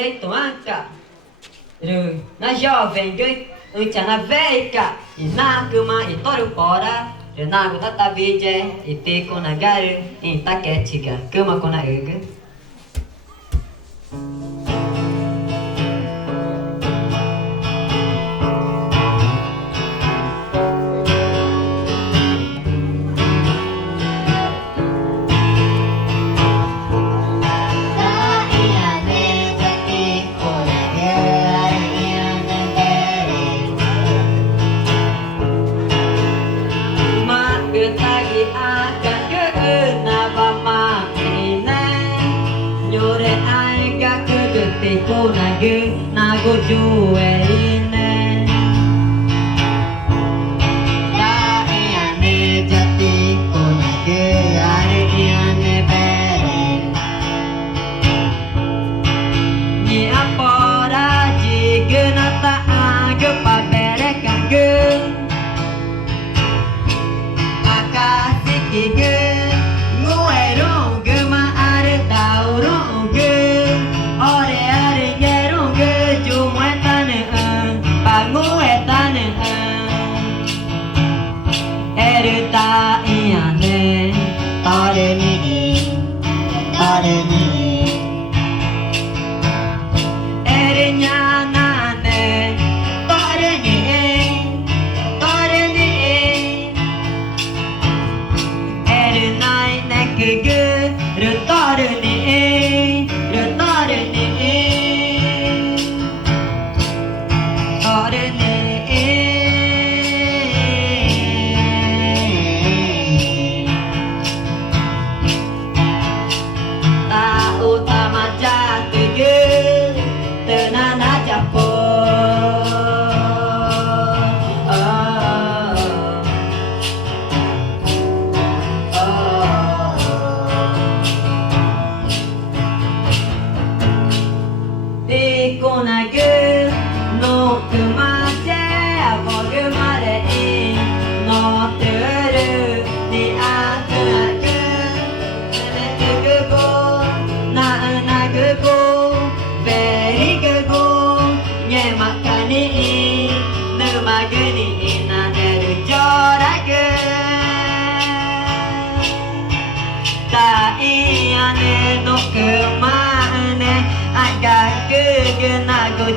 Então, anca, na jovem, anca na veica, e na cama, e toro fora, e na gota da vida, e pico na gara, e taquetiga, cama com a uga. Cô na go ju ine da ane jati ko na ge are ane bere ni apora ji ge na ta ge pa bere ka ge akasi ge nguero ge ma are tauro ge ore ta iane tare ni erenya nane tare ni erenai nekege retare ni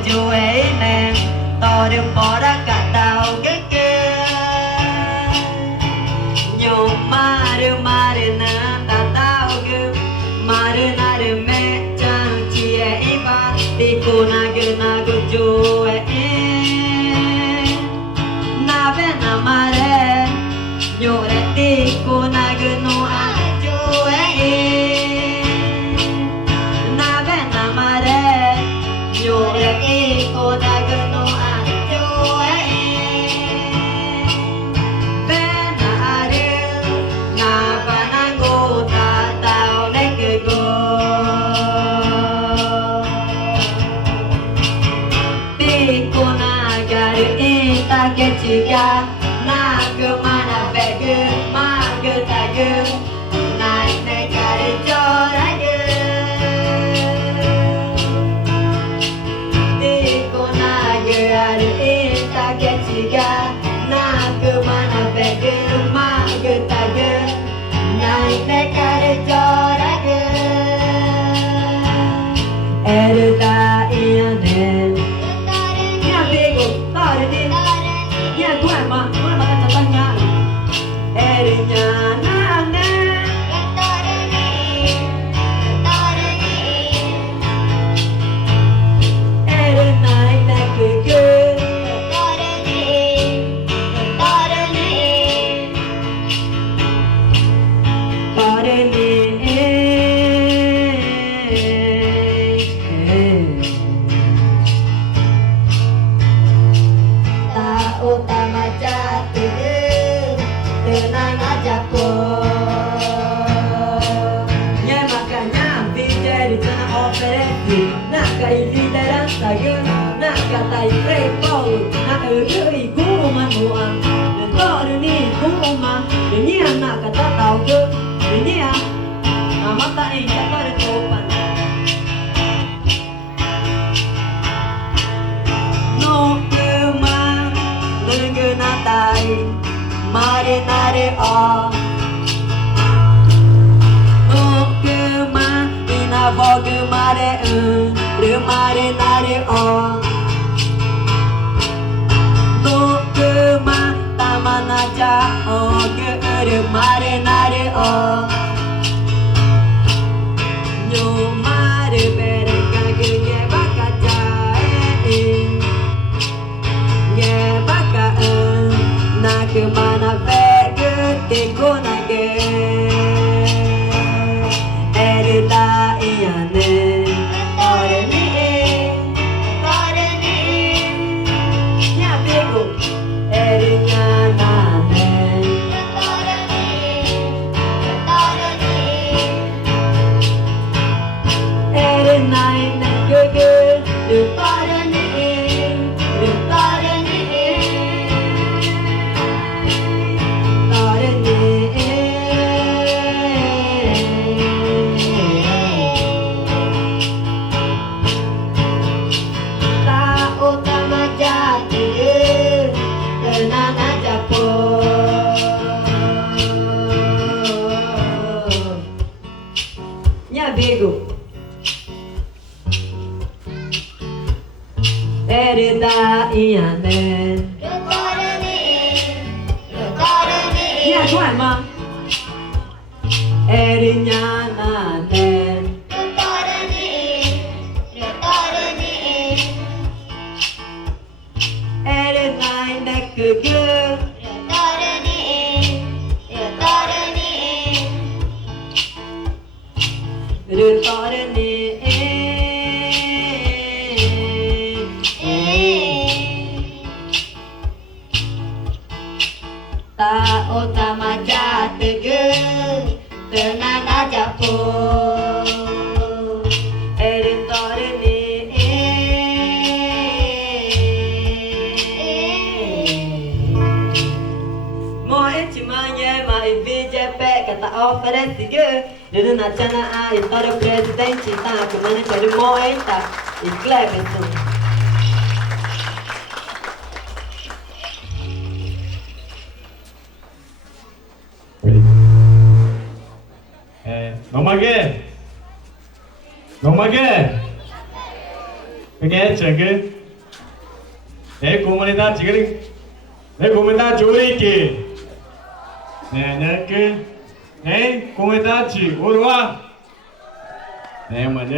Ju ene tore pora katao gege nyo mare na tatao ge mare me chan chie iba tiku na go ju na ve na mare nyo re tiku na ge no a ju na ve na mare Yore iko dagano anjo benare na banango tatao nekego Piko nagaru ita kechiga Nagu mana begu magu tagu Nai nekari joragu Erda iane Nya bego tare ni Nya gue ma kan catanya Ernya nane Tare ni Erna ina kege Tare ni nare o Nukema ina vogue mare mare nare o Nukema tamanaja o mare nare o Nyo mare bereka ge bakaja Ye baka na kemana vege te konage Erida iane Oreni Nya bego Erinya nane Erinai na gege Rutarani Bego Erida iane Nya tuama Erinya nane Erina nekege Rutarani Ta otama jatege Tenana japo Rutarani Moe chimanye mai vije pe kata oferece ge Dulu nacana a história presidente tá comendo pelo moenta e Cleverson. Não mague. Peguei chega. Comunidade chega. Comunidade juri que. Que. Comunidade urua. Mas